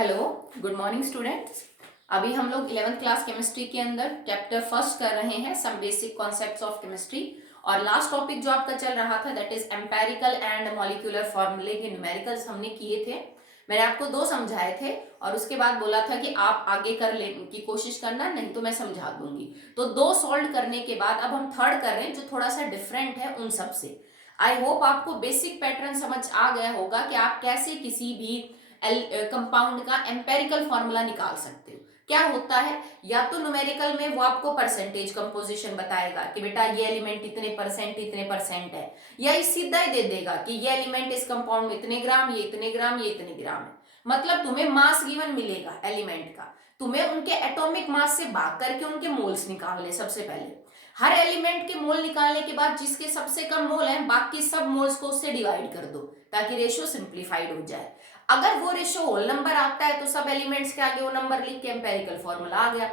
Hello, good morning students. अभी हम लोग 11th क्लास केमिस्ट्री के अंदर चैप्टर फर्स्ट कर रहे हैं, some basic concepts of chemistry. और लास्ट टॉपिक जो आपका चल रहा था that is empirical and molecular फॉर्मूले के न्यूमेरिकल्स हमने किए थे। मैंने आपको 2 समझाए थे और उसके बाद बोला था कि आप आगे कर ले की कोशिश करना, नहीं तो मैं समझा दूंगी। तो 2 सॉल्व करने के बाद अब हम थर्ड कर रहे हैं जो थोड़ा सा डिफरेंट है उन सब से। आई होप आपको बेसिक पैटर्न समझ आ गया होगा कि आप कैसे किसी भी कंपाउंड का एम्पेरिकल फॉर्मूला निकाल सकते हो। क्या होता है, या तो न्यूमेरिकल में वो आपको परसेंटेज कंपोजिशन बताएगा कि बेटा ये एलिमेंट इतने परसेंट है, या इस सीधा ही दे देगा कि ये एलिमेंट इस कंपाउंड में इतने ग्राम, ये इतने ग्राम, ये इतने ग्राम है। मतलब तुम्हें मास गिवन मिलेगा एलिमेंट का, तुम्हें उनके एटॉमिक मास से भाग करके उनके मोल्स निकालने। सबसे पहले हर एलिमेंट के मोल निकालने के बाद जिसके सबसे कम मोल है बाकी सब मोल्स को उससे डिवाइड कर दो ताकि रेशियो सिंप्लीफाइड हो जाए। अगर वो रेशियो होल नंबर आता है तो सब एलिमेंट्स के आगे वो नंबर लिख के एम्पेरिकल फॉर्मूला आ गया।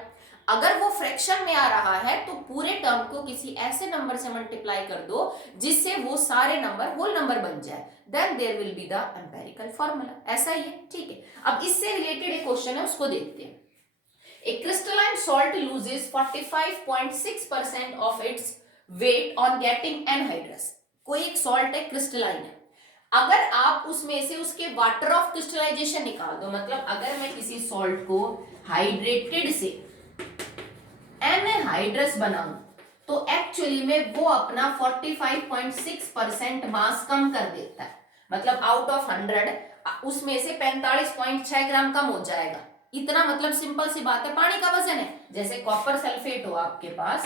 अगर वो फ्रैक्शन में आ रहा है तो पूरे टर्म को किसी ऐसे नंबर से मल्टीप्लाई कर दो जिससे वो सारे नंबर होल नंबर बन जाए, then there will be the empirical formula. ऐसा ही है, ठीक है। अब इससे रिलेटेड एक क्वेश्चन है, उसको देखते हैं। A crystalline salt loses 45.6% of its weight on getting anhydrous। कोई एक सॉल्ट है, क्रिस्टलाइन है। अगर आप उसमें से उसके वाटर ऑफ क्रिस्टलाइजेशन निकाल दो, मतलब अगर मैं किसी सॉल्ट को हाइड्रेटेड से एनहाइड्रस बनाऊं तो एक्चुअली में वो अपना 45.6% मास कम कर देता है। मतलब आउट ऑफ 100 उसमें से 45.6 ग्राम कम हो जाएगा। इतना मतलब सिंपल सी बात है, पानी का वजन है। जैसे कॉपर सल्फेट हो आपके पास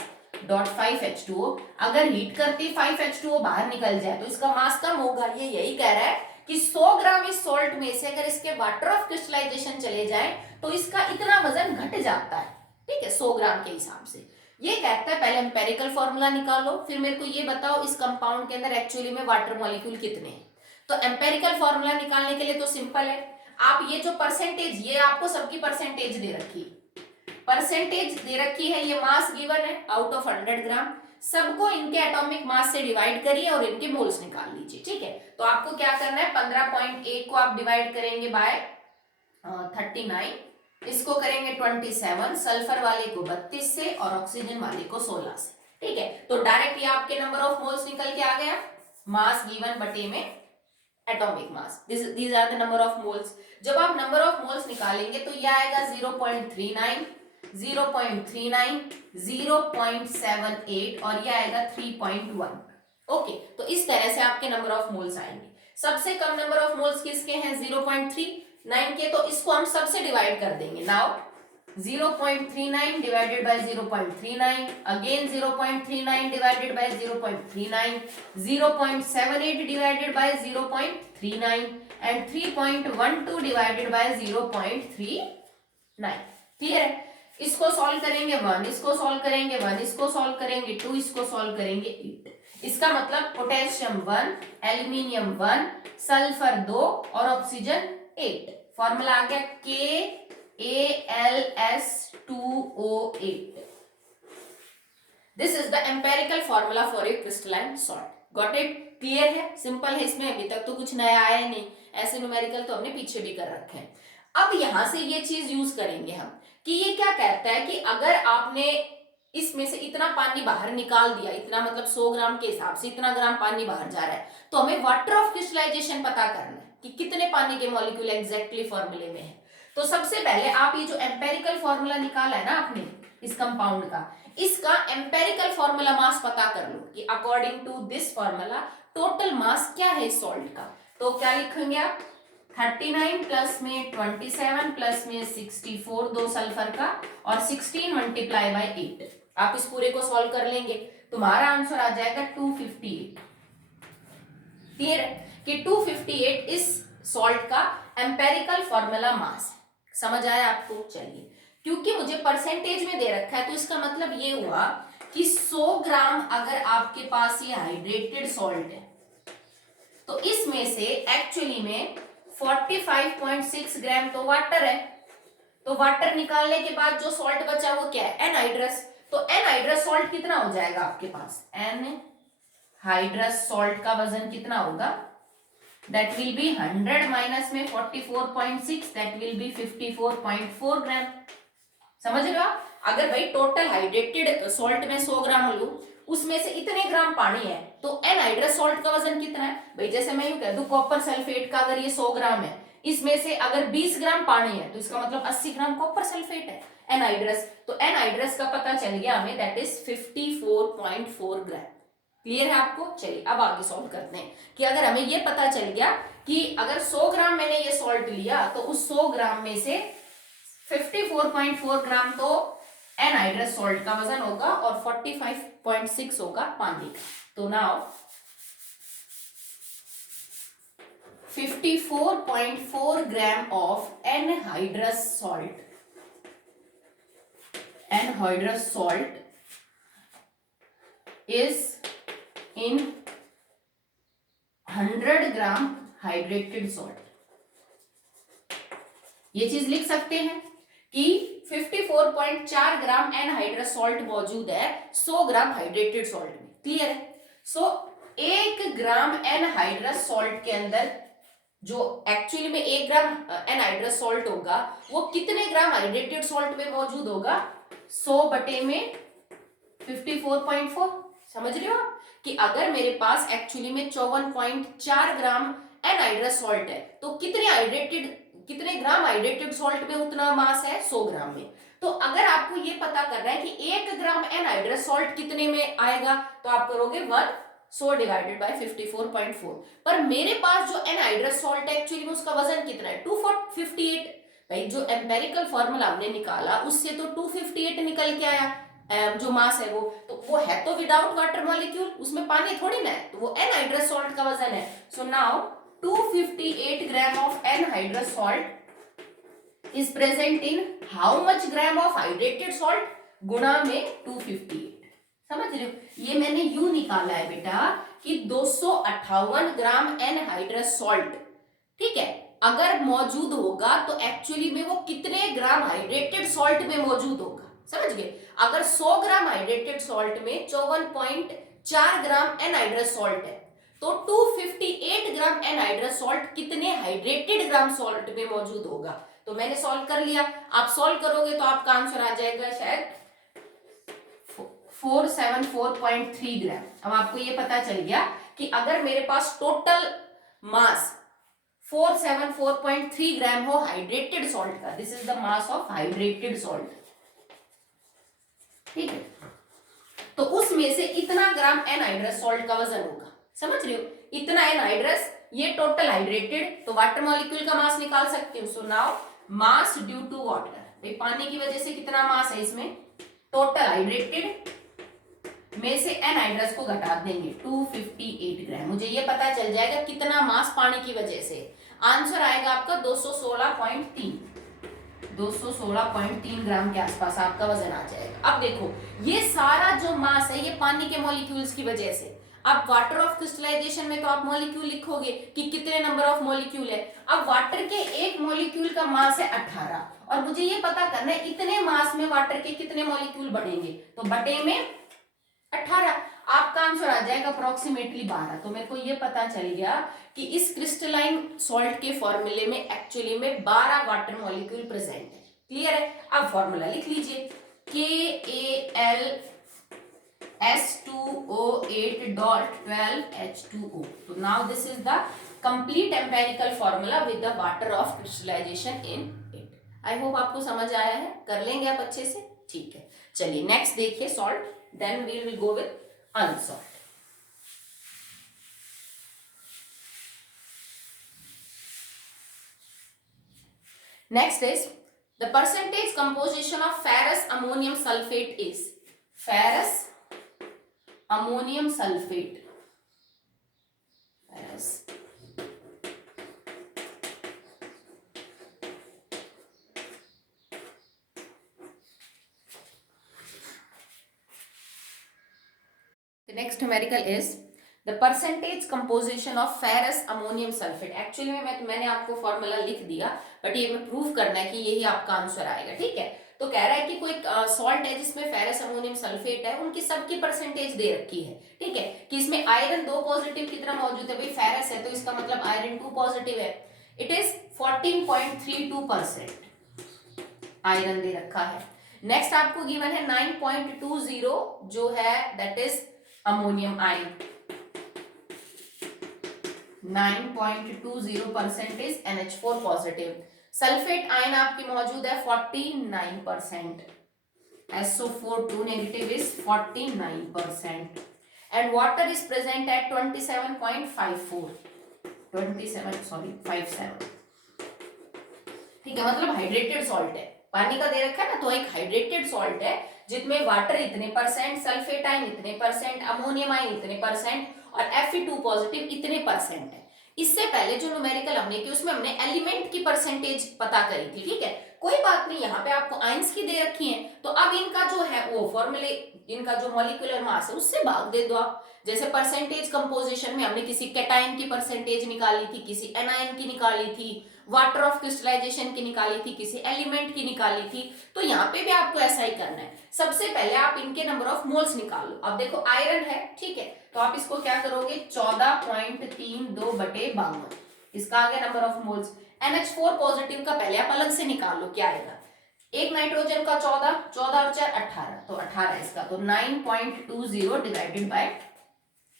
.5H2O, अगर हीट करते 5H2O बाहर निकल जाए तो इसका मास कम होगा। ये यही कह रहा है कि 100 ग्राम इस सॉल्ट में से अगर इसके वाटर ऑफ क्रिस्टलाइजेशन चले जाए तो इसका इतना वजन घट जाता है, ठीक है, 100 ग्राम के हिसाब से। ये कहता है पहले एम्पेरिकल फॉर्मूला निकालो, फिर मेरे को ये बताओ इस कंपाउंड के अंदर एक्चुअली में वाटर मॉलिक्यूल कितने हैं। तो एम्पेरिकल फॉर्मूला निकालने के लिए तो सिंपल है। आप ये जो परसेंटेज, ये आपको सबकी परसेंटेज दे रखी है, ये मास गिवन है आउट ऑफ 100 ग्राम। सबको इनके एटॉमिक मास से डिवाइड करिए और इनके मोल्स निकाल लीजिए, ठीक है। तो आपको क्या करना है, 15.1 को आप डिवाइड करेंगे बाय 39, इसको करेंगे 27, सल्फर वाले को 32 से और ऑक्सीजन वाले को 16 से, ठीक है। तो डायरेक्ट ये आपके नंबर ऑफ मोल्स निकल के आ गया, मास गिवन बटे में atomic mass, these are the number of moles. जब आप नंबर ऑफ मोल्स निकालेंगे तो ये आएगा 0.39, 0.39, 0.78 और ये आएगा 3.1। ओके, तो इस तरह से आपके नंबर ऑफ मोल्स आएंगे। सबसे कम नंबर ऑफ मोल्स किसके हैं, 0.39 के, तो इसको हम सबसे डिवाइड कर देंगे। Now 0.39 divided by 0.39, again 0.39 divided by 0.39, 0.78 divided by 0.39 and 3.12 divided by 0.39। Clear है। इसको सॉल्व करेंगे 1, इसको सॉल्व करेंगे 1, इसको सॉल्व करेंगे 2, इसको सॉल्व करेंगे 8। इसका मतलब पोटेशियम 1, एल्यूमिनियम 1, सल्फर 2 और ऑक्सीजन 8। फॉर्मूला आ गया KAlS2O8। This is the empirical formula for a crystalline salt. Got it? Clear है, सिंपल है, इसमें अभी तक तो कुछ नया आया नहीं। ऐसे न्यूमेरिकल तो हमने पीछे भी कर रखे हैं। अब यहां से ये चीज यूज करेंगे हम कि ये क्या कहता है कि अगर आपने इसमें से इतना पानी बाहर निकाल दिया, इतना मतलब 100 ग्राम के हिसाब से इतना ग्राम पानी बाहर जा रहा है, तो हमें वाटर ऑफ क्रिस्टलाइजेशन पता करना है कि कितने पानी के मॉलिक्यूल एग्जैक्टली फॉर्मूले में है। तो सबसे पहले आप ये जो एम्पेरिकल फॉर्मूला निकाला है ना आपने इस कंपाउंड का, इसका एम्पेरिकल फॉर्मूला मास पता कर लो कि according to this formula total mass क्या है इस सॉल्ट का। तो क्या लिखेंगे आप, 39 प्लस में 27 प्लस में 64, 2 सल्फर का और 16 मल्टीप्लाई बाय 8। आप इस पूरे को सॉल्व कर लेंगे, तुम्हारा आंसर आ जाएगा 258। क्लियर है कि 258 इस सॉल्ट का एम्पेरिकल फॉर्मूला मास है। समझ आया आपको? चलिए, क्योंकि मुझे परसेंटेज में दे रखा है तो इसका मतलब ये हुआ कि 100 ग्राम अगर आपके पास ये हाइड्रेटेड सॉल्ट है तो इसमें से एक्चुअली में 45.6 ग्राम तो वाटर है। तो वाटर निकालने के बाद जो सॉल्ट बचा वो क्या है, एनहाइड्रस। तो एनहाइड्रस सॉल्ट कितना हो जाएगा आपके पास, एनहाइड्रस सॉल्ट का वजन कितना होगा, that will be 100 minus में 44.6 that will be 54.4 ग्राम। समझ रहे हो आप? अगर भाई टोटल हाइड्रेटेड सॉल्ट में 100 ग्राम लूं, उसमें से इतने ग्राम पानी है, तो एनहाइड्रस सॉल्ट का वजन कितना है भाई? जैसे मैं यूं कह दूं कॉपर सल्फेट का अगर ये 100 ग्राम है, इसमें से अगर 20 ग्राम पानी है तो इसका मतलब 80 ग्राम कॉपर सल्फेट है एनहाइड्रस। तो एनहाइड्रस का पता चल गया हमें, दैट इज 54.4 ग्राम। क्लियर है आपको? चलिए अब आगे सॉल्व करते हैं कि अगर हमें ये पता चल गया कि अगर 100 ग्राम मैंने ये सॉल्ट लिया तो उस 100 ग्राम में से 54.4 ग्राम तो एनहाइड्रस सॉल्ट का वजन होगा और 45.6 होगा पानी का। तो now 54.4 gram of anhydrous salt is in 100 gram hydrated salt. ये चीज लिख सकते हैं कि 54.4 ग्राम एनहाइड्रस सॉल्ट मौजूद है 100 ग्राम हाइड्रेटेड सॉल्ट में। क्लियर है? सो 1 ग्राम एनहाइड्रस सॉल्ट के अंदर जो एक्चुअली में 1 ग्राम एनहाइड्रस सॉल्ट होगा वो कितने ग्राम हाइड्रेटेड सॉल्ट में मौजूद होगा? 100 बटे में 54.4। समझ रहे हो आप कि अगर मेरे पास एक्चुअली में 54.4 ग्राम एनहाइड्रस सॉल्ट है तो कितने ग्राम हाइड्रेटेड सॉल्ट में उतना मास है? 100 ग्राम में। तो अगर आपको ये पता करना है कि 1 ग्राम एनहाइड्रस सॉल्ट कितने में आएगा तो आप करोगे 100 डिवाइडेड बाय 54.4। पर मेरे पास जो एनहाइड्रस सॉल्ट है एक्चुअली में उसका वजन कितना है? 258। भाई जो एम्पेरिकल फॉर्मूला हमने निकाला उससे तो 258 निकल के आया जो मास है वो है तो विदाउट वाटर मॉलिक्यूल, उसमें पानी थोड़ी ना है, तो वो एनहाइड्रस सॉल्ट का वजन है। So now 258 gram of anhydrous salt is present in how much gram of hydrated salt गुणा में 258। समझ रहे हो? ये मैंने यूं निकाला है बेटा कि 258 ग्राम एनहाइड्रस सॉल्ट, ठीक है, अगर मौजूद होगा तो एक्चुअली में वो कितने ग्राम हाइड्रेटेड सॉल्ट में मौजूद होगा? समझ गए? अगर 100 ग्राम हाइड्रेटेड सॉल्ट में 54.4 ग्राम एनहाइड्रस सॉल्ट है तो 258 ग्राम एनहाइड्रस सॉल्ट कितने हाइड्रेटेड ग्राम सॉल्ट में मौजूद होगा? तो मैंने सॉल्व कर लिया। आप सॉल्व करोगे तो आपका आंसर आ जाएगा शायद 474.3 ग्राम। अब आपको ये पता चल गया कि अगर मेरे पास टोटल मास 474.3 ग्राम हो हाइड्रेटेड सॉल्ट का, this is the mass of hydrated salt, ठीक है, तो उसमें से इतना ग्राम एनहाइड्रस सॉल्ट का वजन होगा। समझ रहे हो? इतना एनहाइड्रस, ये टोटल हाइड्रेटेड, तो वाटर मॉलिक्यूल का मास निकाल सकते हो। So now mass due to water, भाई पानी की वजह से कितना मास है इसमें? टोटल हाइड्रेटेड में से एनहाइड्रस को घटा देंगे 258 ग्राम। मुझे ये पता चल जाएगा कितना मास पानी की वजह से। आंसर आएगा आपका 216.3 ग्राम के आसपास आपका वजन आ जाएगा। अब देखो ये सारा जो मास है ये पानी के मॉलिक्यूल्स की वजह से। अब वाटर ऑफ क्रिस्टलाइजेशन में तो आप मॉलिक्यूल लिखोगे कि कितने नंबर ऑफ मॉलिक्यूल है। अब वाटर के एक मॉलिक्यूल का मास है 18 और मुझे ये पता करना है इतने मास में वाटर के कितने मॉलिक्यूल बढ़ेंगे, तो बटे में 18, आपका आंसर आ जाएगा अप्रोक्सीमेटली 12। तो मेरे को ये पता चल गया कि इस क्रिस्टलाइन सॉल्ट के फॉर्मूले में एक्चुअली में 12 वाटर मॉलिक्यूल प्रेजेंट है। क्लियर है? अब फॉर्मूला लिख लीजिए KAlS2O8.12H2O। तो now this is the complete empirical formula with the water of crystallisation in it. I hope आपको समझ आया है, कर लेंगे आप अच्छे से, ठीक है। चलिए नेक्स्ट देखिए salt, then we will go with unsalt. Next is the percentage composition of ferrous ammonium sulfate is ferrous ammonium sulfate. Ferrous the next numerical is the percentage composition of ferrous ammonium sulfate। Actually में मैंने आपको formula लिख दिया but ये मैं prove करना है कि यही आपका आंसर आएगा, ठीक है। तो कह रहा है कि कोई सॉल्ट है जिसमें फेरस अमोनियम सल्फेट है, उनकी सबकी परसेंटेज दे रखी है, ठीक है, कि इसमें आयरन 2 पॉजिटिव की तरह मौजूद है, भाई फेरस है तो इसका मतलब आयरन 2 पॉजिटिव है, इट इज 14.32% आयरन दे रखा है। नेक्स्ट आपको गिवन है 9.20 जो है that is ammonium ion, 9.20% is NH4 positive. Sulphate ion आपकी मौजूद है 49%, SO4 negative is 49% and water is present at 27.57, ठीक है, मतलब हाइड्रेटेड सॉल्ट है, पानी का दे रखा है ना, तो एक हाइड्रेटेड सॉल्ट है जिसमें वाटर इतने परसेंट, सल्फेट आयन इतने परसेंट, अमोनियम आयन इतने परसेंट और Fe2 पॉजिटिव इतने परसेंट है। इससे पहले जो न्यूमेरिकल हमने की उसमें हमने एलिमेंट की परसेंटेज पता करी थी, ठीक है, कोई बात नहीं, यहाँ पे आपको आयंस की दे रखी है, तो अब इनका जो है वो फॉर्मूले, इनका जो मॉलिक्यूलर मास है उससे भाग दे दो आप। जैसे परसेंटेज कंपोजिशन में हमने किसी कैटायन की परसेंटेज निकाली थी, किसी एनायन की निकाली थी, वाटर ऑफ क्रिस्टलाइजेशन की निकाली थी, किसी एलिमेंट की निकाली थी, तो यहाँ पे भी आपको ऐसा ही करना है। सबसे पहले आप इनके नंबर ऑफ मोल्स निकाल लो। अब देखो आयरन है, ठीक है, तो आप इसको क्या करोगे 14.32/52, इसका आ गया number of moles. NH4 positive का पहले आप अलग से निकाल लो क्या आएगा, एक नाइट्रोजन का 14, 14 और 4 18, तो 18 इसका, तो 9.20 डिवाइडेड बाय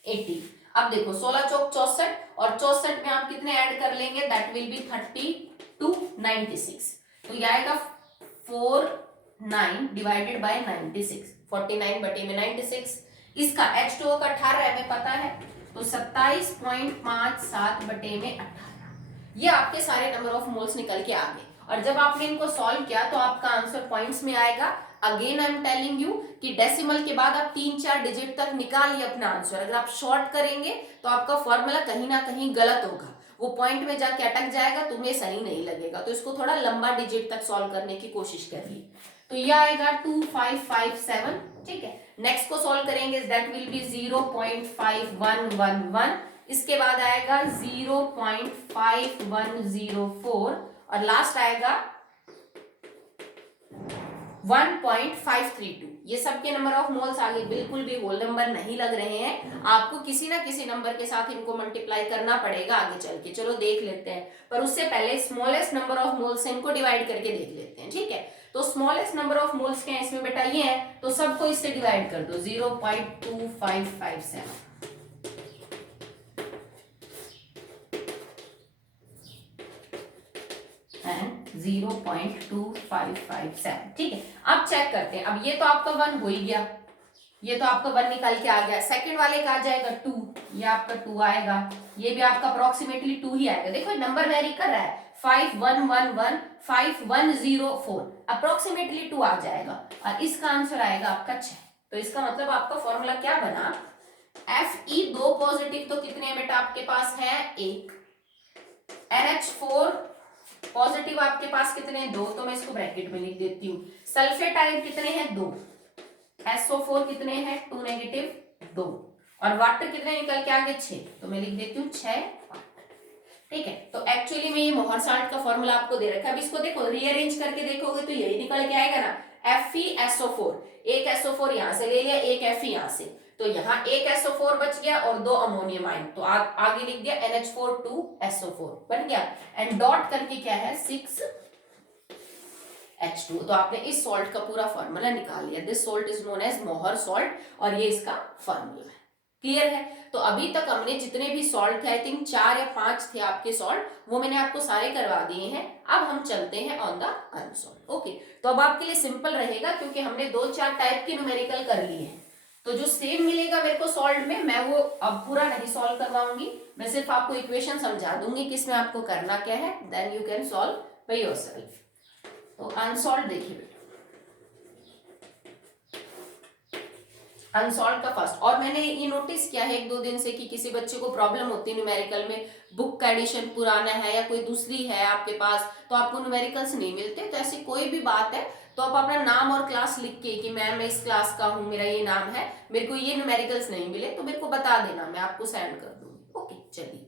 80। अब देखो 16 चौक 64 और 64 में आप कितने ऐड कर लेंगे, दैट विल बी 3296, तो ये आएगा 49 डिवाइडेड बाय 96, 49 बटे में 96। इसका H2O का 18 हमें पता है, तो 27.57 बटे में 18, ये आपके सारे नंबर ऑफ मोल्स निकल के आ गए। और जब आपने इनको सॉल्व किया तो आपका आंसर पॉइंट्स में आएगा। Again I am telling you कि डेसिमल के बाद आप 3-4 डिजिट तक निकालिए अपना आंसर, अगर आप शॉर्ट करेंगे तो आपका फॉर्मूला कहीं ना कहीं गलत होगा, वो पॉइंट में जाके अटक जाएगा, तुम्हें सही नहीं लगेगा, तो इसको थोड़ा लंबा डिजिट तक सॉल्व करने की कोशिश करिए। तो ये आएगा 2557, ठीक है। नेक्स्ट को सॉल्व करेंगे, दैट विल बी 0.5111, इसके बाद आएगा 0.5104 और लास्ट आएगा 1.532। ये सबके नंबर ऑफ मोल्स आगे बिल्कुल भी होल नंबर नहीं लग रहे हैं, आपको किसी ना किसी नंबर के साथ इनको मल्टीप्लाई करना पड़ेगा आगे चल के। चलो देख लेते हैं, पर उससे पहले स्मॉलेस्ट नंबर ऑफ मोल्स हैं इनको डिवाइड करके देख लेते हैं, ठीक है। तो स्मॉलेस्ट नंबर ऑफ मोल्स क्या है इसमें बेटा, ये है, तो सबको इससे डिवाइड कर दो, 0.2557 एंड 0.2557, ठीक है। अब चेक करते हैं, अब ये तो आपका 1 हो ही गया, ये तो आपका 1 निकल के आ गया, सेकंड वाले का आ जाएगा 2, ये आपका 2 आएगा, ये भी आपका अप्रोक्सीमेटली 2 ही आएगा। देखो नंबर वेरी कर रहा है, 5111 5104 अप्रोक्सीमेटली 2 आ जाएगा और इसका आंसर आएगा आपका 6। तो इसका मतलब आपका फॉर्मूला क्या बना, Fe2 पॉजिटिव तो कितने हैं बेटा आपके पास है 1, NH4 पॉजिटिव आपके पास कितने हैं 2, तो मैं इसको ब्रैकेट में लिख देती हूँ। सल्फेट आयन कितने हैं 2, SO4 कितने हैं 2 नेगेटिव 2 और वाटर कितने निकल के आगे 6, तो मैं लिख देती हूँ 6, ठीक है। तो एक्चुअली में ये मोहर साल्ट का फॉर्मूला आपको दे रखा है। अब इसको देखो रीअरेंज करके देखोगे तो यही निकल के आएगा ना, FeSO4, एक SO4 यहां से ले लिया, एक Fe यहां से, तो यहाँ एक SO4 बच गया और 2 अमोनियम आयन, तो आगे लिख दिया NH4 2SO4 बन गया एंड डॉट करके क्या है 6H2। तो आपने इस सॉल्ट का पूरा फॉर्मूला निकाल लिया, this salt is known as Mohr salt और ये इसका फॉर्मूला है। क्लियर है। तो अभी तक हमने जितने भी सॉल्ट थे, आई थिंक 4 या 5 थे आपके सॉल्ट, वो मैंने आपको सारे करवा दिए हैं। अब हम चलते हैं ऑन द अनसॉल्व्ड। ओके, तो अब आपके लिए सिंपल रहेगा क्योंकि हमने 2-4 टाइप के न्यूमेरिकल कर लिए हैं, तो जो सेम मिलेगा मेरे को सॉल्व में, मैं वो अब पूरा नहीं सॉल्व करवाऊंगी, मैं सिर्फ आपको इक्वेशन समझा दूंगी कि इसमें आपको करना क्या है, then you can solve by yourself. तो अनसॉल्व्ड देखिए बेटा, अनसॉल्व का फर्स्ट, और मैंने ये नोटिस किया है 1-2 दिन से कि किसी बच्चे को प्रॉब्लम होती है न्यूमेरिकल में, बुक का एडिशन पुराना है या कोई दूसरी है आपके पास, तो आपको न्यूमेरिकल्स नहीं मिलते। तो ऐसी कोई भी बात है तो आप अपना नाम और क्लास लिख के कि मैम मैं इस क्लास का हूँ, मेरा ये नाम है, मेरे को ये न्यूमेरिकल्स नहीं मिले, तो मेरे को बता देना, मैं आपको सेंड कर दूंगी। ओके चलिए,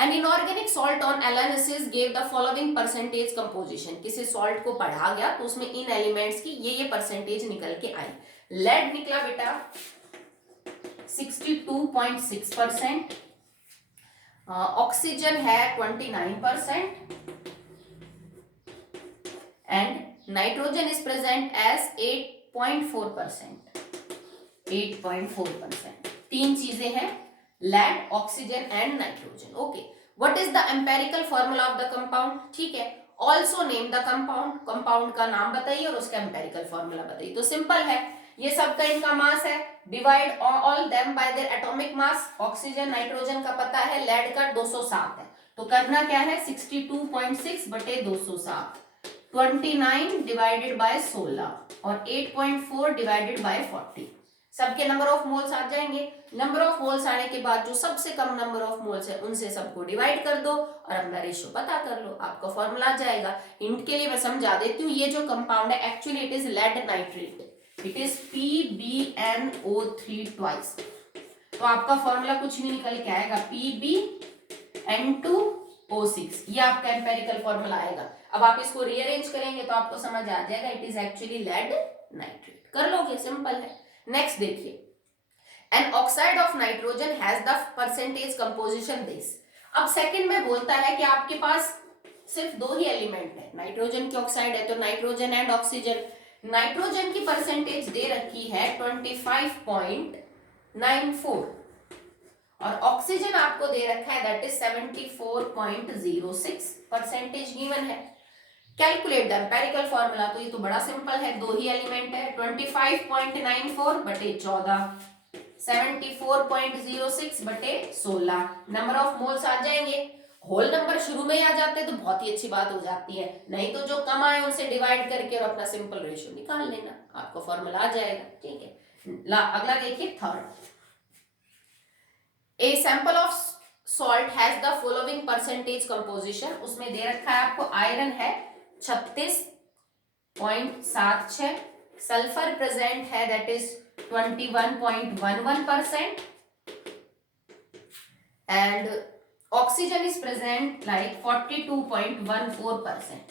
An inorganic salt on analysis gave the following percentage composition. किसी सॉल्ट को पढ़ा गया तो उसमें इन एलिमेंट्स की ये परसेंटेज निकल के आई. लेड निकला बेटा 62.6%, ऑक्सीजन है 29% and nitrogen is present as 8.4%. 8.4%. तीन चीजें हैं, lead, oxygen and nitrogen. Okay, what is the empirical formula of the compound? ठीक है, also name the compound. compound का नाम बताइए और उसका empirical formula बताइए. तो सिंपल है, ये सबका इनका मास है, divide all them by their atomic mass. Oxygen nitrogen का पता है, lead का 207 है, तो करना क्या है 62.6 बटे 207, 29 डिवाइडेड बाय 16 और 8.4 डिवाइडेड बाय 40. सबके नंबर ऑफ मोल्स आ जाएंगे. नंबर ऑफ मोल्स आने के बाद जो सबसे कम नंबर ऑफ मोल्स है उनसे सबको डिवाइड कर दो और अपना रेशियो पता कर लो, आपका फॉर्मूला आ जाएगा. हिंट के लिए मैं समझा देती हूँ, ये जो कंपाउंड है actually it is lead nitrate, it is PbNO3 twice. तो आपका फॉर्मूला कुछ नहीं निकल के आएगा, PbN2O6. ये आपका एम्पेरिकल फॉर्मूला आएगा. अब आप इसको रीअरेंज करेंगे तो आपको समझ आ जाएगा it is actually lead nitrate. कर लोगे, सिंपल है. नेक्स्ट देखिए, an oxide of nitrogen has the percentage composition this. अब सेकंड में बोलता है कि आपके पास सिर्फ दो ही एलिमेंट है, नाइट्रोजन की ऑक्साइड है तो नाइट्रोजन एंड ऑक्सीजन. नाइट्रोजन की परसेंटेज दे रखी है 25.94 और ऑक्सीजन आपको दे रखा है दैट इज 74.06 परसेंटेज गिवन है. Calculate the empirical formula. तो ये तो बड़ा सिंपल है, दो ही एलिमेंट है, 25.94 बटे 14, 74.06 बटे 16. नंबर ऑफ मोल्स आ जाएंगे. होल नंबर शुरू में ही आ जाते हैं तो बहुत ही अच्छी बात हो जाती है, नहीं तो जो कम आए उनसे डिवाइड करके और अपना सिंपल रेशियो निकाल लेना, आपको फॉर्मूला आ जाएगा. ठीक है, अगला देखिए third. A sample of salt has the following percentage composition. उसमें दे रखा है आपको आयरन है 36.76, सल्फर प्रेजेंट है that is 21.11% and oxygen is present like 42.14%.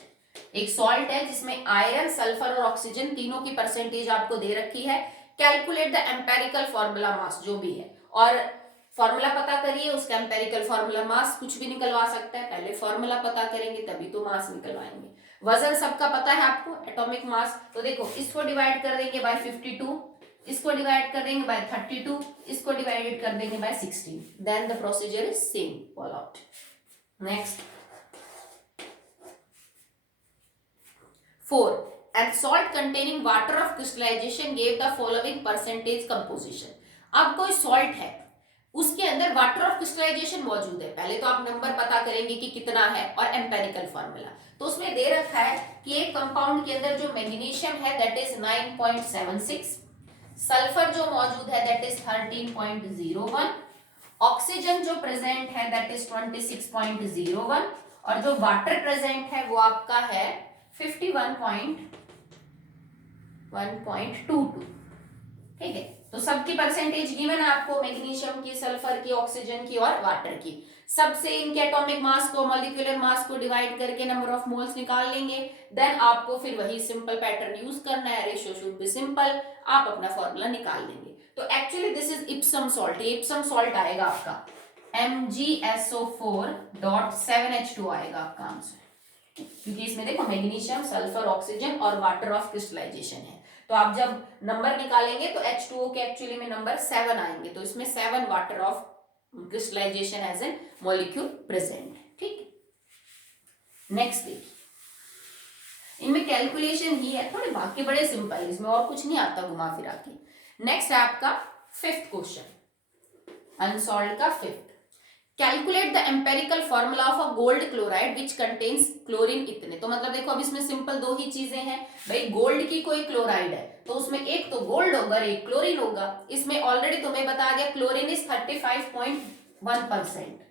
एक सॉल्ट है जिसमें आयरन, सल्फर और ऑक्सीजन तीनों की परसेंटेज आपको दे रखी है. Calculate the empirical formula mass, जो भी है, और फॉर्मूला पता करिए, उसका एम्पेरिकल फॉर्मूला मास कुछ भी निकलवा सकता है. पहले फॉर्मूला पता करेंगे तभी तो मास निकलवाएंगे. वजन सबका पता है आपको, एटॉमिक मास. तो देखो, इसको डिवाइड कर देंगे बाय 52, इसको डिवाइड कर देंगे बाय 32, इसको डिवाइडेड कर देंगे by 16. Then the procedure is same, follow out. Next 4. And salt containing water of crystallisation gave the following percentage composition. अब कोई सॉल्ट है, उसके अंदर वाटर ऑफ क्रिस्टलाइजेशन मौजूद है. पहले तो आप नंबर पता करेंगे कि कितना है और एम्पेरिकल फॉर्मूला. तो उसमें दे रखा है कि एक कंपाउंड के अंदर जो मैग्नीशियम है दैट इज 9.76, सल्फर जो मौजूद है दैट इज 13.01, ऑक्सीजन जो प्रेजेंट है दैट इज 26.01 और जो वाटर प्रेजेंट है वो आपका है 51.1.22. ठीक है, तो सबकी परसेंटेज गिवन है आपको, मैग्नीशियम की, सल्फर की, ऑक्सीजन की और वाटर की. सबसे इनके एटॉमिक मास को, मॉलिक्यूलर मास को डिवाइड करके नंबर ऑफ मोल्स निकाल लेंगे. देन आपको फिर वही सिंपल पैटर्न यूज करना है, रेशियो शुड बी सिंपल, आप अपना फॉर्मूला निकाल लेंगे. तो actually this is Epsom salt. ये इप्सम सॉल्ट आएगा आपका MgSO4.7H2 आएगा आपका आंसर, क्योंकि इसमें देखो मैग्नीशियम, सल्फर, ऑक्सीजन और वाटर ऑफ क्रिस्टलाइजेशन है. तो आप जब नंबर निकालेंगे तो H2O के एक्चुअली में नंबर 7 आएंगे, तो इसमें 7 water of crystallisation as an molecule present. ठीक, नेक्स्ट देखिए, इनमें कैलकुलेशन ही है, थोड़े बाकी बड़े सिंपल, इसमें और कुछ नहीं आता घुमा फिरा के. नेक्स्ट है आपका फिफ्थ क्वेश्चन, अनसॉल्व्ड का fifth. Calculate the empirical formula of a gold chloride which contains chlorine इतने. तो मतलब देखो, अब इसमें सिंपल दो ही चीजें हैं भाई. गोल्ड की कोई क्लोराइड है तो उसमें एक तो गोल्ड होगा, एक क्लोरीन होगा. इसमें ऑलरेडी तुम्हें बता दिया क्लोरीन इज 35.1%.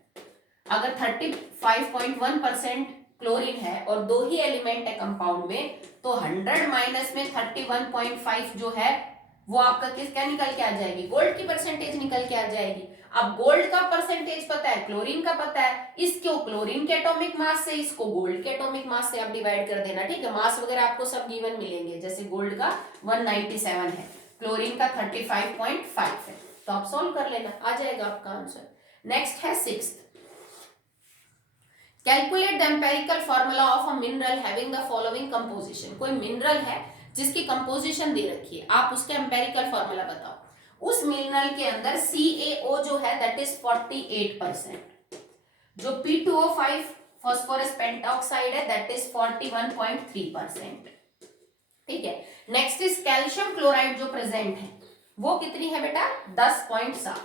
अगर 35.1% क्लोरीन है और दो ही एलिमेंट है कंपाउंड में, तो 100 माइनस में 31.5 जो है वो आपका किस क्या निकल के आ जाएगी, गोल्ड की परसेंटेज निकल के आ जाएगी। अब गोल्ड का परसेंटेज पता है, क्लोरीन का पता है, इसको क्लोरीन के एटॉमिक मास से, इसको गोल्ड के एटॉमिक मास से आप डिवाइड कर देना, ठीक है। मास वगैरह आपको सब गिवन मिलेंगे, जैसे गोल्ड का 197 है, क्लोरीन का 35.5 है, तो आप सॉल्व कर लेना, आ जाएगा आपका आंसर। नेक्स्ट है 6th, calculate the empirical formula of a mineral having the following composition. कोई मिनरल है जिसकी कंपोजिशन दे रखी है, आप उसका एम्पेरिकल फॉर्मूला बताओ। उस मिनरल के अंदर CaO जो है दैट इज 48%, जो P2O5 फास्फोरस पेंटॉक्साइड है दैट इज 41.3%, ठीक है। नेक्स्ट इज कैल्शियम क्लोराइड जो प्रेजेंट है वो कितनी है बेटा, 10.7।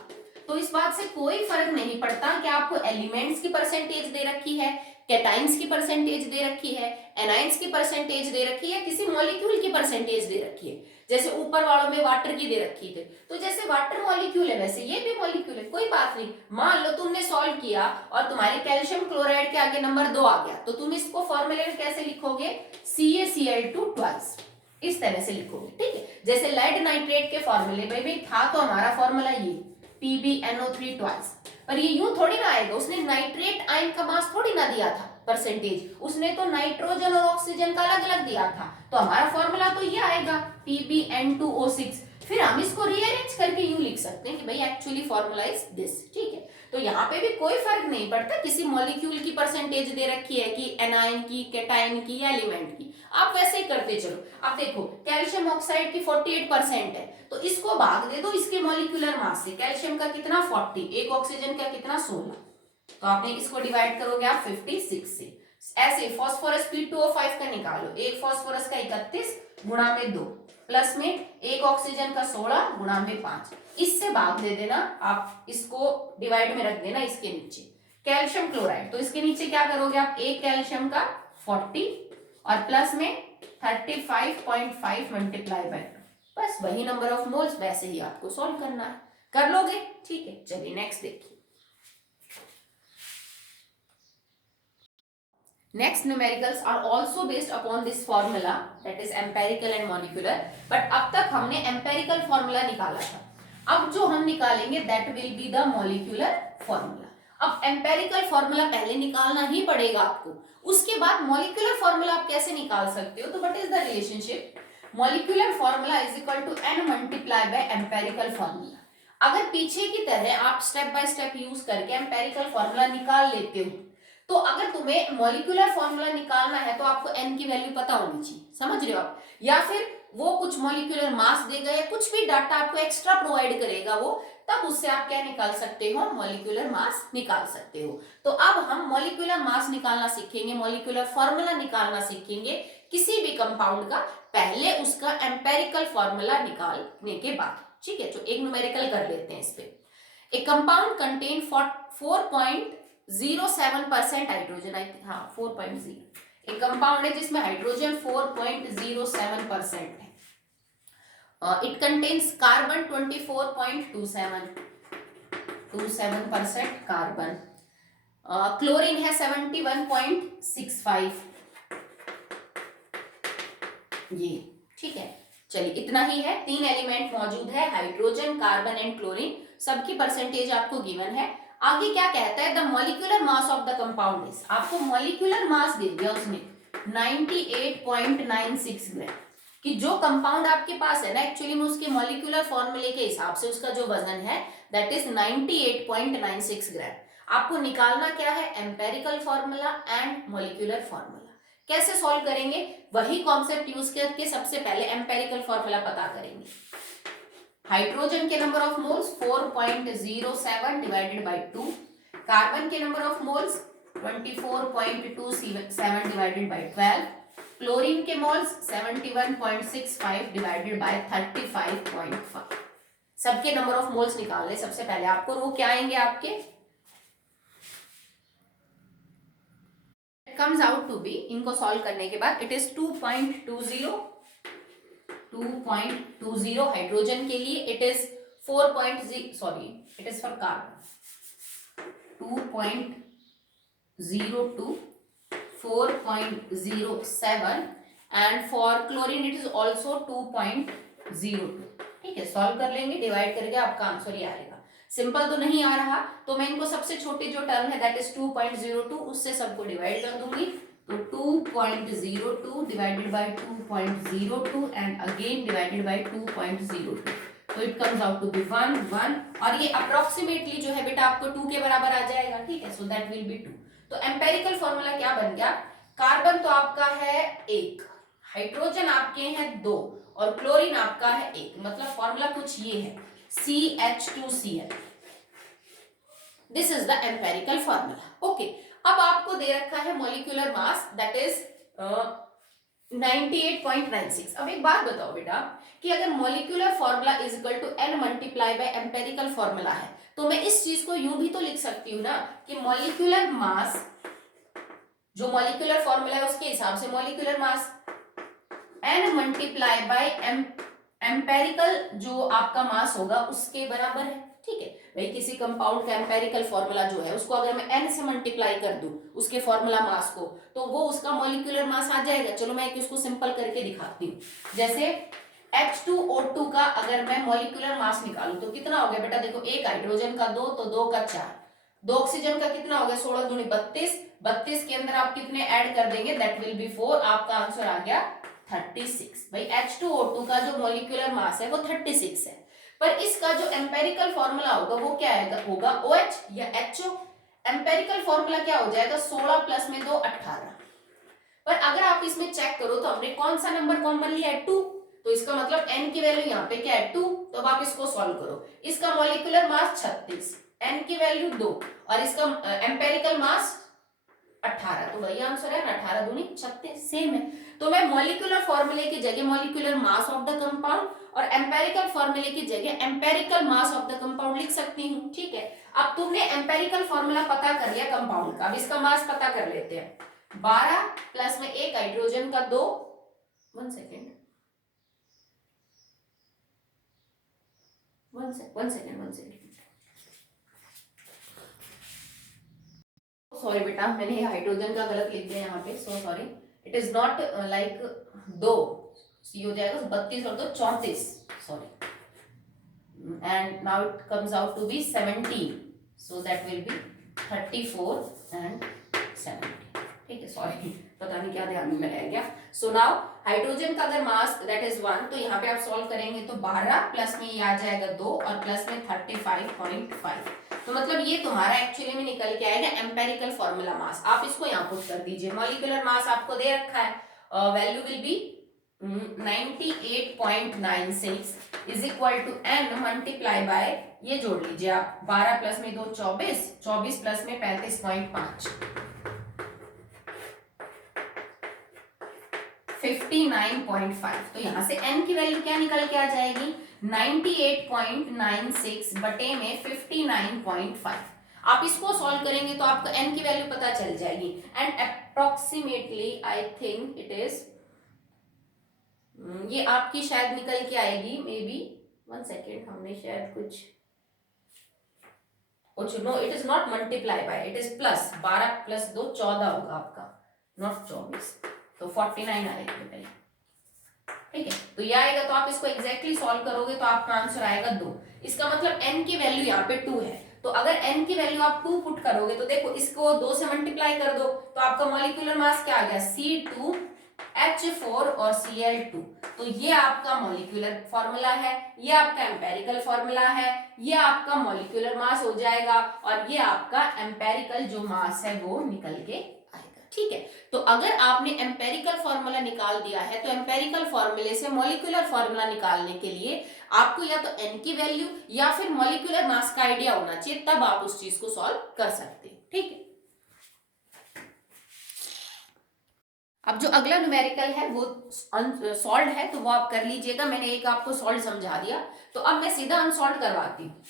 तो इस बात से कोई फर्क नहीं पड़ता कि आपको एलिमेंट्स की परसेंटेज दे रखी है, कैटाइंस की परसेंटेज दे रखी है, एनाइंस की परसेंटेज दे रखी है, किसी मॉलिक्यूल की परसेंटेज दे रखी है। जैसे ऊपर वालों में वाटर की दे रखी थी, तो जैसे वाटर मॉलिक्यूल है वैसे ये भी मॉलिक्यूल है, कोई बात नहीं। मान लो तुमने सॉल्व किया और तुम्हारे कैल्शियम क्लोराइड के आगे नंबर 2 आ गया, तो तुम इसको फॉर्मूले में कैसे लिखोगे, CaCl2 ट्वाइस, इस तरह से लिखोगे, ठीक है। जैसे लेड नाइट्रेट के फॉर्मूले में भी था तो हमारा फॉर्मूला ये PbNO3 ट्वाइस, पर ये यूं थोड़ी ना आएगा, उसने नाइट्रेट आयन का मास थोड़ी ना दिया था परसेंटेज, उसने तो नाइट्रोजन और ऑक्सीजन का अलग अलग दिया था, तो हमारा फॉर्मूला तो ये आएगा PbN2O6। फिर हम इसको रीअरेंज करके यूं लिख सकते हैं कि भाई एक्चुअली फॉर्मूला इज दिस, ठीक है। तो यहाँ पे भी कोई फर्क नहीं पड़ता, किसी मॉलिक्यूल की परसेंटेज दे रखी है कि एनाइन की, कैटाइन की या एलिमेंट की, आप वैसे ही करते चलो। अब देखो कैल्शियम ऑक्साइड की 48% है, तो इसको भाग दे दो इसके मॉलिक्यूलर मास से, कैल्शियम का कितना 40, एक ऑक्सीजन का कितना 16, तो आपने इसको डिवाइड करोगे आप 56 से। ऐसे फास्फोरस P2O5 का निकालो, एक फास्फोरस का 31 गुणा में 2 प्लस में एक ऑक्सीजन का 16 गुणा में 5, इससे भाग दे देना, आप इसको डिवाइड में रख देना इसके नीचे। कैल्शियम क्लोराइड, तो इसके नीचे क्या करोगे आप, एक कैल्शियम का 40 और प्लस में 35.5 मल्टीप्लाई बाय 2, बस वही नंबर ऑफ मोल्स, वैसे ही आपको सॉल्व करना है, कर लोगे, ठीक है। चलिए नेक्स्ट देखिए। Next numericals are also based upon this formula, that is empirical and molecular, but अब तक हमने empirical formula निकाला था, अब जो हम निकालेंगे that will be the molecular formula। अब empirical formula पहले निकालना ही पड़ेगा आपको, उसके बाद molecular formula आप कैसे निकाल सकते हो, तो what is the relationship, molecular formula is equal to n multiply by empirical formula। अगर पीछे की तरह आप स्टेप बाय स्टेप यूज करके empirical formula निकाल लेते हो, तो अगर तुम्हें मॉलिक्यूलर फॉर्मूला निकालना है तो आपको n की वैल्यू पता होनी चाहिए, समझ रहे हो आप, या फिर वो कुछ मॉलिक्यूलर मास देगा या कुछ भी डाटा आपको एक्स्ट्रा प्रोवाइड करेगा वो, तब उससे आप क्या निकाल सकते हो, मॉलिक्यूलर मास निकाल सकते हो। तो अब हम मॉलिक्यूलर मास निकालना सीखेंगे, मॉलिक्यूलर फॉर्मूला निकालना सीखेंगे किसी भी कंपाउंड का, पहले उसका एम्पेरिकल फॉर्मूला निकालने के बाद, ठीक है। तो एक न्यूमेरिकल कर लेते हैं इस पे। ए कंपाउंड कंटेन 4.07% हाइड्रोजन, हाँ 4.0, एक कंपाउंड है जिसमें हाइड्रोजन 4.07% है। It contains carbon 24.27% carbon, chlorine है 71.65, ये ठीक है। चलिए इतना ही है, 3 एलिमेंट मौजूद है, हाइड्रोजन, कार्बन एंड क्लोरीन, सबकी परसेंटेज आपको गिवन है। आगे क्या कहता है, the molecular mass of the compound is, आपको मॉलिक्यूलर मास दे दिया उसने 98.96 ग्राम, कि जो कंपाउंड आपके पास है ना एक्चुअली में उसके मॉलिक्यूलर फॉर्मूले के हिसाब से उसका जो वजन है दैट इज 98.96 ग्राम। आपको निकालना क्या है, empirical formula and molecular formula. कैसे सॉल्व करेंगे, वही कॉन्सेप्ट यूज करके सबसे पहले एम्पेरिकल फॉर्मूला पता करेंगे। हाइड्रोजन के number of moles 4.07 divided by 2, carbon के number of moles 24.27 divided by 12, chlorine के मोल्स 71.65 डिवाइडेड बाय 35.5। सबके नंबर ऑफ मोल्स निकालने सबसे पहले आपको वो क्या आएंगे आपके, comes out to be, इनको सॉल्व करने के बाद इट इज 2.20 हाइड्रोजन के लिए, it is 4.0 sorry it is for carbon 2.02 4.07 and for chlorine it is also 2.02, ठीक है, सॉल्व कर लेंगे, डिवाइड करके आपका आंसर ये आएगा। सिंपल तो नहीं आ रहा तो मैं इनको सबसे छोटी जो टर्म है दैट इज 2.02 उससे सबको डिवाइड कर दूंगी। तो 2.02 divided by 2.02 and again divided by 2.02, तो it comes out to be 1 1 और ये अप्रोक्सीमेटली जो है बेटा आपको 2 के बराबर आ जाएगा। ठीक है, सो दैट विल बी 2। तो एम्पेरिकल फॉर्मूला क्या बन गया, कार्बन तो आपका है 1, हाइड्रोजन आपके हैं 2 और क्लोरीन आपका है 1, मतलब फॉर्मूला कुछ ये है CH2Cl। This is the empirical formula. Okay, अब आपको दे रखा है मॉलिक्यूलर मास दैट इज 98.96। अब एक बात बताओ बेटा कि अगर molecular formula is equal to n multiply by empirical formula है तो मैं इस चीज को यूं भी तो लिख सकती हूँ ना कि मॉलिक्यूलर मास, जो मॉलिक्यूलर फॉर्मूला है उसके हिसाब से molecular mass n multiply by empirical जो आपका मास होगा उसके बराबर है। ठीक है भाई, किसी कंपाउंड का एम्पेरिकल फॉर्मूला जो है उसको अगर मैं n से मल्टीप्लाई कर दूं उसके फॉर्मूला मास को तो वो उसका मॉलिक्यूलर मास आ जाएगा। चलो मैं इसको सिंपल करके दिखाती हूँ। जैसे H2O2 का अगर मैं मॉलिक्यूलर मास निकालूं तो कितना हो गया बेटा, देखो एक हाइड्रोजन का 2 तो 2 का 4, 2 ऑक्सीजन का कितना हो गया 16 दूनी 32, 32 के अंदर आप कितने ऐड कर देंगे दैट विल बी 4, आपका आंसर आ गया 36। भाई H2O2 का जो मॉलिक्यूलर मास है वो 36 है, पर इसका जो एम्पेरिकल फॉर्मूला होगा वो क्या आएगा, होगा OH या HO। एम्पेरिकल फॉर्मूला क्या हो जाएगा 16 प्लस में 2 18। पर अगर आप इसमें चेक करो तो हमने कौन सा नंबर कॉमन लिया है 2, तो इसका मतलब n की वैल्यू यहाँ पे क्या है 2। तो अब आप इसको सॉल्व करो, इसका मॉलिक्यूलर मास 36, n की वैल्यू 2 और इसका एम्पेरिकल मास 18, तो वही आंसर है 18 दूनी 36, सेम है। तो मैं मॉलिक्यूलर फॉर्मूले की जगह molecular mass of the compound और एम्पेरिकल फॉर्मूले की जगह empirical mass of the compound लिख सकती हूँ। ठीक है, अब तुमने एम्पेरिकल फॉर्मूला पता कर लिया कंपाउंड का, अब इसका मास पता कर लेते हैं। 12 प्लस में एक हाइड्रोजन का 2, 1 सेकेंड 1 सेकेंड सॉरी बेटा, मैंने हाइड्रोजन का गलत लिख दिया यहाँ पे, so sorry, it is not like 2, C हो जाएगा 32 और 2 34, sorry, and now it comes out to be 17, so that will be 34 and 70। ठीक है, सॉरी पता नहीं क्या ध्यान में रह गया। सो नाउ हाइड्रोजन का अगर मास दैट इज 1 तो यहाँ पे आप सॉल्व करेंगे तो 12 प्लस में ये आ जाएगा 2 और प्लस में 35.5, तो मतलब ये तुम्हारा एक्चुअली में निकल के आएगा एम्पेरिकल फॉर्मूला मास। आप इसको यहाँ पुट कर दीजिए, मॉलिक्यूलर मास आपको दे रखा है, value will be 98.96 is equal to n multiply by, ये जोड़ लीजिए आप, 12 प्लस में 2 24, 24 प्लस में 35.5, 59.5। तो यहाँ से n की वैल्यू क्या निकल के आ जाएगी 98.96 बटे में 59.5। आप इसको सॉल्व करेंगे तो आपको n की वैल्यू पता चल जाएगी and approximately I think it is, ये आपकी शायद निकल के आएगी मे बी, 1 सेकेंड, हमने शायद कुछ no, it is not multiply by, it is plus, 12 plus 2 14 होगा आपका, नॉट 24, तो 49 आएगा पहले। ठीक है, तो ये आएगा, तो आप इसको एग्जैक्टली सॉल्व करोगे तो आपका आंसर आएगा 2। इसका मतलब n की वैल्यू यहाँ पे 2 है, तो अगर n की वैल्यू आप 2 पुट करोगे तो देखो इसको 2 से मल्टीप्लाई कर दो तो आपका मॉलिक्यूलर मास क्या आ गया C2H4 और Cl2। तो ये आपका मॉलिक्यूलर फॉर्मूला है, ये आपका एम्पेरिकल फॉर्मूला है, ये आपका मॉलिक्यूलर मास हो जाएगा और ये आपका एम्पेरिकल जो मास है वो निकल के आएगा। ठीक है, तो अगर आपने एम्पेरिकल फॉर्मूला निकाल दिया है तो एम्पेरिकल फॉर्मूले से मॉलिक्यूलर फॉर्मूला निकालने के लिए आपको या तो n की वैल्यू या फिर मॉलिक्यूलर मास का आइडिया होना चाहिए, तब आप उस चीज को सॉल्व कर सकते हैं। ठीक है, अब जो अगला न्यूमेरिकल है वो सॉल्व है तो वो आप कर लीजिएगा, मैंने एक आपको सॉल्व समझा दिया, तो अब मैं सीधा अनसॉल्व करवाती हूँ।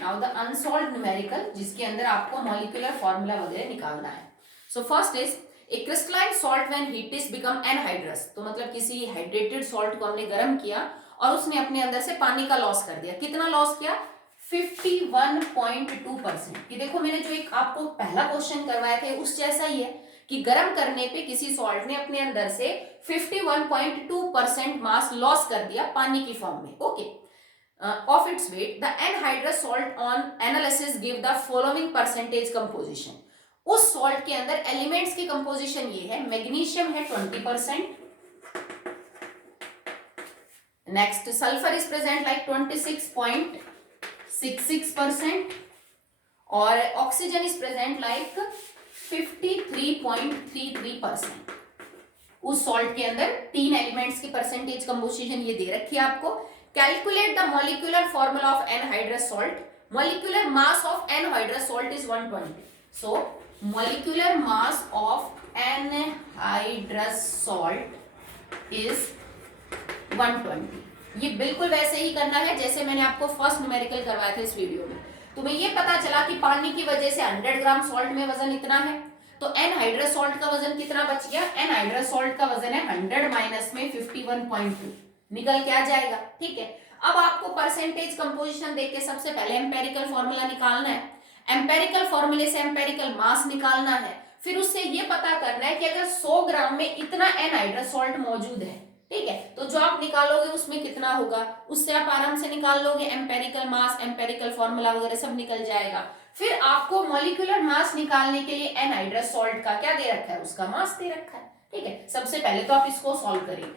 नाउ द अनसॉल्व न्यूमेरिकल जिसके अंदर आपको मॉलिक्यूलर फॉर्मूला वगैरह निकालना है। So first is a crystalline salt when heat is become anhydrous, तो मतलब किसी हाइड्रेटेड सॉल्ट को हमने गर्म किया और उसने अपने अंदर से पानी का लॉस कर दिया। कितना लॉस किया 51.2%। ये देखो मैंने जो एक आपको पहला क्वेश्चन करवाया था उस जैसा ही है कि गर्म करने पे किसी सॉल्ट ने अपने अंदर से 51.2% मास लॉस कर दिया पानी की फॉर्म में, okay, of its weight. The anhydrous salt on analysis give the following percentage composition. उस सॉल्ट के अंदर एलिमेंट्स की कंपोजिशन ये है, मैग्नीशियम है 20%, next sulphur is present like 26.66% और ऑक्सीजन इज प्रेजेंट लाइक 53.33%. उस सॉल्ट के अंदर 3 एलिमेंट्स की परसेंटेज कंपोजिशन ये दे रखी है आपको. Calculate the molecular formula of anhydrous salt. Molecular mass of anhydrous salt is 120. So molecular mass of anhydrous salt is 120. ये बिल्कुल वैसे ही करना है जैसे मैंने आपको फर्स्ट न्यूमेरिकल करवाया था इस वीडियो में. तुम्हें ये पता चला कि पानी की वजह से 100 ग्राम सॉल्ट में वजन इतना है, तो एनहाइड्रस सॉल्ट का वजन कितना बच गया? एनहाइड्रस सॉल्ट का वजन है 100 माइनस में 51.2, निकल के आ जाएगा. ठीक है, अब आपको परसेंटेज कंपोजिशन देख के सबसे पहले एम्पेरिकल फॉर्मूला निकालना है. एम्पेरिकल फॉर्मूले से एम्पेरिकल मास निकालना है. फिर उससे ये पता करना है कि अगर 100 ग्राम में इतना एनहाइड्रस सॉल्ट मौजूद है, ठीक है, तो जो आप निकालोगे उसमें कितना होगा, उससे आप आराम से निकाल लोगे. एम्पेरिकल मास, एम्पेरिकल फॉर्मूला वगैरह सब निकल जाएगा. फिर आपको मॉलिक्यूलर मास निकालने के लिए एनहाइड्रस सॉल्ट का क्या दे रखा है? उसका मास दे रखा है. ठीक है, सबसे पहले तो आप इसको सॉल्व करिए.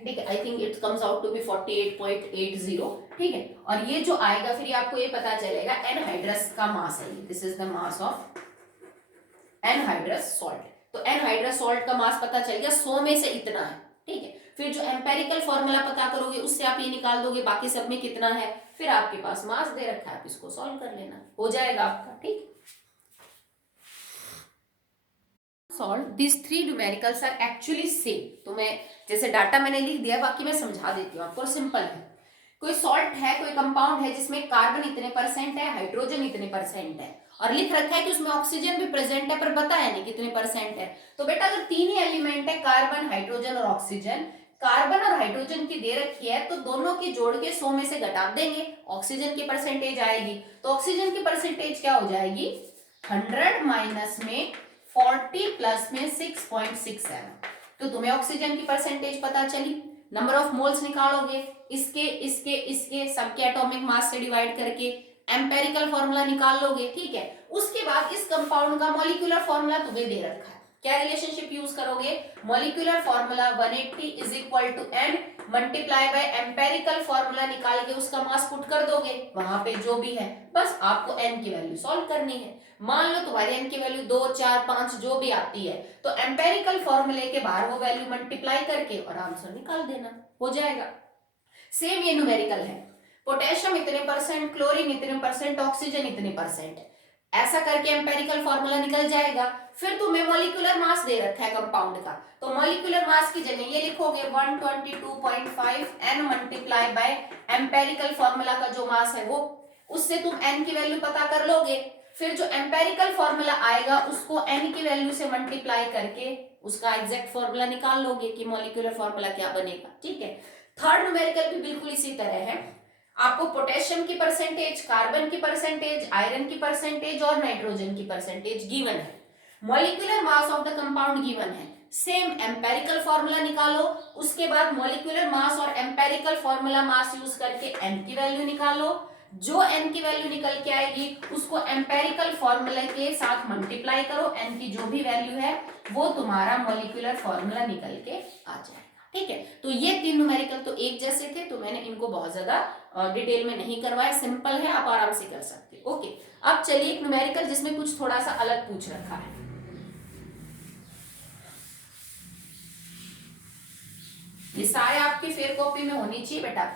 ठीक है, I think it comes out to be 48.80. ठीक है, और ये जो आएगा फिर ये आपको ये पता चलेगा एनहाइड्रस का मास है. This is the mass of anhydrous salt. तो एनहाइड्रस सॉल्ट का मास पता चल गया, 100 में से इतना है. ठीक है, फिर जो एम्पेरिकल फॉर्मूला पता करोगे उससे आप ये निकाल दोगे बाकी सब में कितना है. फिर आपके पास मास दे रखा है, आप इसको सॉल्व कर लेना, हो जाएगा आपका. ठीक, solve this 3 numericals are actually same. तो मैं जैसे डाटा मैंने लिख दिया, बाकी मैं समझा देती हूँ आपको. सिंपल है, कोई सॉल्ट है, कोई कंपाउंड है जिसमें कार्बन इतने परसेंट है, हाइड्रोजन इतने परसेंट है, और लिख रखा है कि उसमें ऑक्सीजन भी प्रेजेंट है पर बताया नहीं कितने परसेंट है. तो बेटा अगर 3 ही एलिमेंट है, कार्बन, हाइड्रोजन और ऑक्सीजन, कार्बन और हाइड्रोजन की दे रखी है, तो दोनों की जोड़ के 100 में से घटा देंगे, ऑक्सीजन की परसेंटेज आएगी. तो ऑक्सीजन की परसेंटेज क्या हो जाएगी? 100 माइनस में 40 प्लस में 6.67. तो तुम्हें ऑक्सीजन की परसेंटेज पता चली. नंबर ऑफ मोल्स निकालोगे, इसके इसके इसके सबके एटॉमिक मास से डिवाइड करके एम्पेरिकल फॉर्मूला निकाल लोगे. ठीक है, उसके बाद इस कंपाउंड का मॉलिक्यूलर फॉर्मूला तुम्हें दे रखा है. क्या रिलेशनशिप यूज करोगे? Molecular formula 180 is equal to n multiply by empirical formula निकाल के उसका मास पुट कर दोगे वहां पे जो भी है. बस आपको n की वैल्यू सॉल्व करनी है. मान लो तुम्हारी n की वैल्यू 2, 4, 5 जो भी आती है, तो एम्पेरिकल फॉर्मूले के बाहर वो वैल्यू मल्टीप्लाई करके और आंसर निकाल देना, हो जाएगा. सेम ये न्यूमेरिकल है. पोटेशियम इतने परसेंट, क्लोरीन इतने परसेंट, ऑक्सीजन इतने परसेंट, ऐसा करके एम्पेरिकल फॉर्मूला निकल जाएगा. फिर तुम्हें मॉलिक्यूलर मास दे रखा है कंपाउंड का, तो मॉलिक्यूलर मास की जगह ये लिखोगे 122.5 n multiply by empirical formula का जो मास है वो, उससे तुम n की वैल्यू पता कर लोगे. फिर जो एम्पेरिकल फॉर्मूला आएगा उसको n की वैल्यू से मल्टीप्लाई करके उसका एग्जैक्ट फॉर्मूला निकाल लोगे कि मॉलिक्यूलर फॉर्मूला क्या बनेगा. ठीक है, थर्ड न्यूमेरिकल भी बिल्कुल इसी तरह है. आपको पोटेशियम की परसेंटेज, कार्बन की परसेंटेज, आयरन की परसेंटेज और नाइट्रोजन की परसेंटेज गिवन है. Molecular mass of the compound given है. सेम एम्पेरिकल फॉर्मूला निकालो, उसके बाद मॉलिक्यूलर मास और एम्पेरिकल फॉर्मूला मास यूज करके n की वैल्यू निकालो. जो n की वैल्यू निकल के आएगी उसको एम्पेरिकल फॉर्मूला के साथ मल्टीप्लाई करो, n की जो भी वैल्यू है वो तुम्हारा मॉलिक्यूलर फॉर्मूला निकल के आ जाएगा. ठीक है, तो ये 3 न्यूमेरिकल तो एक जैसे थे, तो मैंने इनको बहुत ज्यादा डिटेल में नहीं करवाया. सिंपल है, आप आराम से कर सकते हो. ओके, अब चलिए एक न्यूमेरिकल जिसमें कुछ थोड़ा सा अलग पूछ रखा है. ये सारे आपकी फेयर कॉपी में होनी चाहिए बेटा.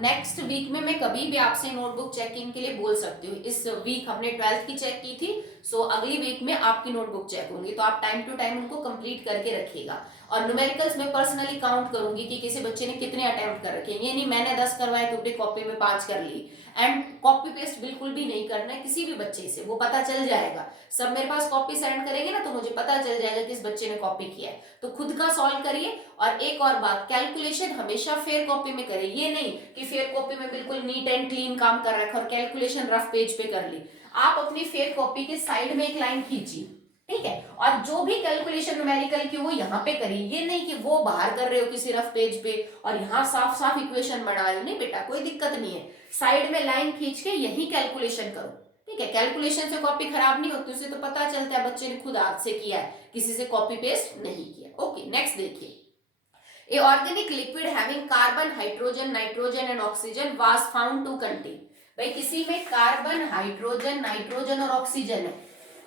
नेक्स्ट वीक में मैं कभी भी आपसे नोटबुक चेकिंग के लिए बोल सकती हूँ. इस वीक हमने 12th की चेक की थी, सो अगली वीक में आपकी नोटबुक चेक होंगी, तो आप टाइम टू टाइम उनको कंप्लीट करके रखिएगा. और न्यूमेरिकल्स में पर्सनली काउंट करूंगी कि किसी बच्चे ने कितने अटेम्प्ट कर रखे हैं। ये नहीं मैंने 10 करवाए तो अपनी कॉपी में 5 कर ली। एंड कॉपी पेस्ट बिल्कुल भी नहीं करना है किसी भी बच्चे से, वो पता चल जाएगा। सब मेरे पास कॉपी सेंड करेंगे ना तो मुझे पता चल जाएगा किस बच्चे ने कॉपी किया है। तो खुद का सॉल्व करिए। और एक और बात, कैलकुलेशन हमेशा फेयर कॉपी में करें। ये नहीं कि फेयर कॉपी में बिल्कुल नीट एंड क्लीन काम कर रखा और कैलकुलेशन रफ पेज पे कर ली। आप अपनी फेयर कॉपी के साइड में एक लाइन खींचिए, ठीक है, और जो भी कैलकुलेशन न्यूमेरिकल की वो यहाँ पे करिए। ये नहीं कि वो बाहर कर रहे हो किसी रफ पेज पे और यहाँ साफ साफ इक्वेशन बना रहे हो। नहीं बेटा, कोई दिक्कत नहीं है, साइड में लाइन खींच के यही कैलकुलेशन करो, ठीक है। कैलकुलेशन से कॉपी खराब नहीं होती, उससे तो पता चलता है बच्चे ने खुद हाथ से किया है, किसी से कॉपी पेस्ट नहीं किया। ओके, नेक्स्ट देखिए। A organic liquid having carbon, hydrogen, nitrogen and oxygen was found to contain। भाई किसी में कार्बन, हाइड्रोजन, नाइट्रोजन और ऑक्सीजन है,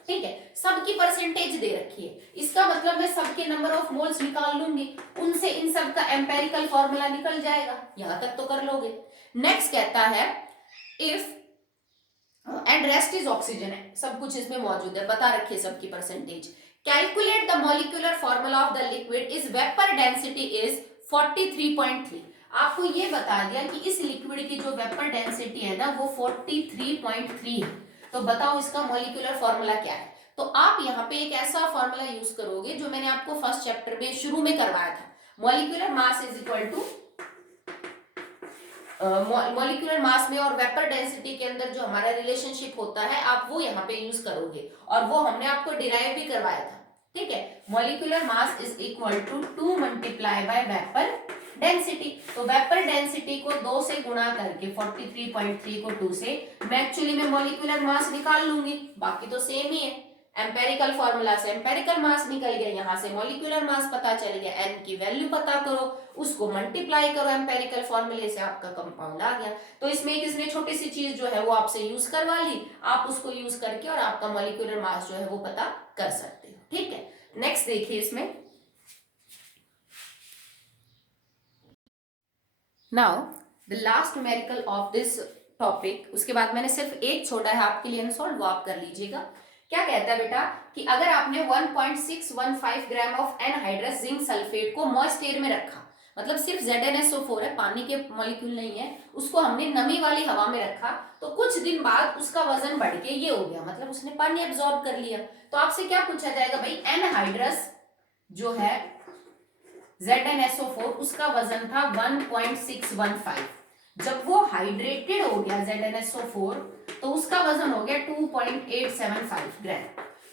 ठीक है, सबकी परसेंटेज दे रखी है। इसका मतलब मैं सबके नंबर ऑफ मोल्स निकाल लूंगी, उनसे इन सब का एम्पेरिकल फॉर्मूला निकल जाएगा। यहां तक तो कर लोगे। नेक्स्ट कहता है if and rest is oxygen है, सब कुछ इसमें मौजूद है, बता रखिए सबकी percentage. Calculate the molecular formula of the liquid is vapour density is 43.3। आपको ये बता दिया कि इस लिक्विड की जो वेपर डेंसिटी है ना वो 43.3 है। तो बताओ इसका मॉलिक्यूलर फॉर्मूला क्या है। तो आप यहाँ पे एक ऐसा फॉर्मूला यूज करोगे जो मैंने आपको फर्स्ट चैप्टर में शुरू में करवाया था। Molecular mass is equal to molecular mass में और वेपर डेंसिटी के अंदर जो हमारा रिलेशनशिप होता है आप वो यहाँ पे यूज करोगे, और वो हमने आपको डिराइव भी करवाया था, ठीक है। Molecular mass is equal to 2 multiply by vapour density. तो वेपर डेंसिटी को 2 से गुणा करके 43.3 को 2 से मैं एक्चुअली में मॉलिक्यूलर मास निकाल लूंगी, बाकी तो सेम ही है। एम्पेरिकल फॉर्मूला से एम्पेरिकल मास निकल गया, यहाँ से मॉलिक्यूलर मास पता चल गया, एन की वैल्यू पता करो, उसको मल्टीप्लाई करो एम्पेरिकल फॉर्मूले से, आपका कंपाउंड आ गया। तो इसमें एक इसने छोटी सी चीज जो है वो आपसे यूज करवा ली, आप उसको यूज करके और आपका मॉलिक्यूलर मास जो है वो पता कर सकते हो, ठीक है। नेक्स्ट देखिए इसमें, now the last numerical of this topic, उसके बाद मैंने सिर्फ एक छोड़ा है आपके लिए अनसॉल्व, वो आप कर लीजिएगा। क्या कहता है बेटा कि अगर आपने 1.615 gram of anhydrous zinc sulphate को मॉइस्ट एयर में रखा, मतलब सिर्फ ZnSO4 है, पानी के मॉलिक्यूल नहीं है, उसको हमने नमी वाली हवा में रखा, तो कुछ दिन बाद उसका वजन बढ़ के ये हो गया, मतलब उसने पानी एब्जॉर्ब कर लिया। तो आपसे क्या पूछा जाएगा भाई, एनहाइड्रस जो है ZnSO4 उसका वजन था 1.615, जब वो हाइड्रेटेड हो गया ZnSO4 तो उसका वजन हो गया 2.875 ग्राम।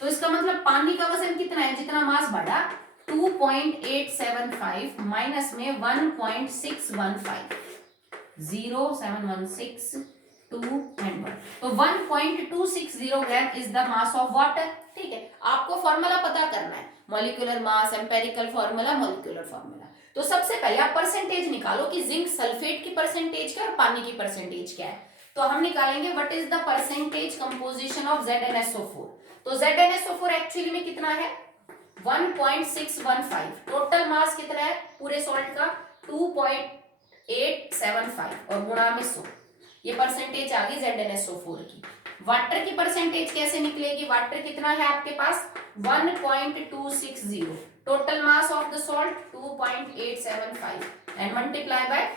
तो इसका मतलब पानी का वजन कितना है, जितना मास बढ़ा 2.875 माइनस में 1.615, 0.716 2 and 1, तो 1.260 gram is the mass of water, ठीक है। आपको फॉर्मूला पता करना है, मॉलिक्यूलर मास, एम्पेरिकल फॉर्मूला, मॉलिक्यूलर फॉर्मूला। तो सबसे पहले आप परसेंटेज निकालो कि जिंक सल्फेट की परसेंटेज क्या और पानी की परसेंटेज क्या है। तो हम निकालेंगे what is the percentage composition of ZnSO4। तो ZnSO4 एक्चुअली में कितना है 1.615, टोटल मास कितना है पूरे सॉल्ट का 2.875 और गुणा में 100, ये परसेंटेज आ गई ZnSO4 की। वाटर की परसेंटेज कैसे निकलेगी, वाटर कितना है आपके पास 1.260, total mass of the salt 2.875 and multiply by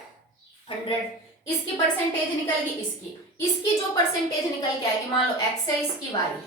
100। इसकी परसेंटेज निकल गई, इसकी जो परसेंटेज निकल के आएगी, मान लो x है, इसकी y है,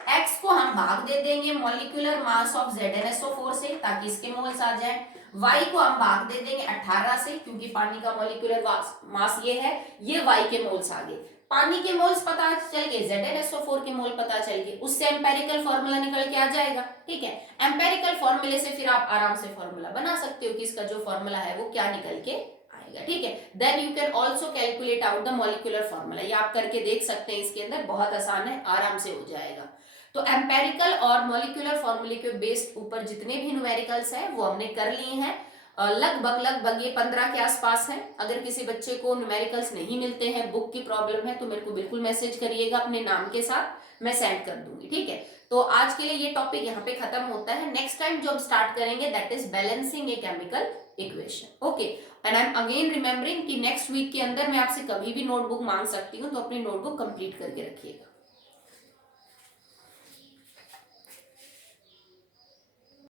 x को हम भाग दे देंगे मॉलिक्यूलर मास ऑफ ZnSO4 से ताकि इसके मोल्स आ जाए, y को हम भाग दे देंगे 18 से क्योंकि पानी का मॉलिक्यूलर मास ये है, ये y के मोल्स आ गए। पानी के मोल्स पता चल गए, ZnSO4 के मोल पता चल गए, उससे एम्पेरिकल फॉर्मूला निकल के आ जाएगा, ठीक है। एम्पेरिकल फॉर्मूले से फिर आप आराम से फॉर्मूला बना सकते हो कि इसका जो फॉर्मूला है वो क्या निकल के आएगा, ठीक है। Then you can also calculate out the molecular formula, ये आप करके देख सकते हैं, इसके अंदर बहुत आसान है, आराम से हो जाएगा। तो एम्पेरिकल और मॉलिक्यूलर फॉर्मूले के बेस्ड ऊपर जितने भी न्यूमेरिकल्स हैं वो हमने कर लिए हैं, लगभग ये 15 के आसपास है। अगर किसी बच्चे को न्यूमेरिकल्स नहीं मिलते हैं, बुक की प्रॉब्लम है, तो मेरे को बिल्कुल मैसेज करिएगा अपने नाम के साथ, मैं सेंड कर दूंगी, ठीक है। तो आज के लिए ये टॉपिक यहाँ पे खत्म होता है। नेक्स्ट टाइम जो हम स्टार्ट करेंगे that is balancing a chemical equation, okay. And I am again remembering कि नेक्स्ट वीक के अंदर मैं आपसे कभी भी नोटबुक मांग सकती हूँ, तो अपनी नोटबुक कंप्लीट करके रखिएगा।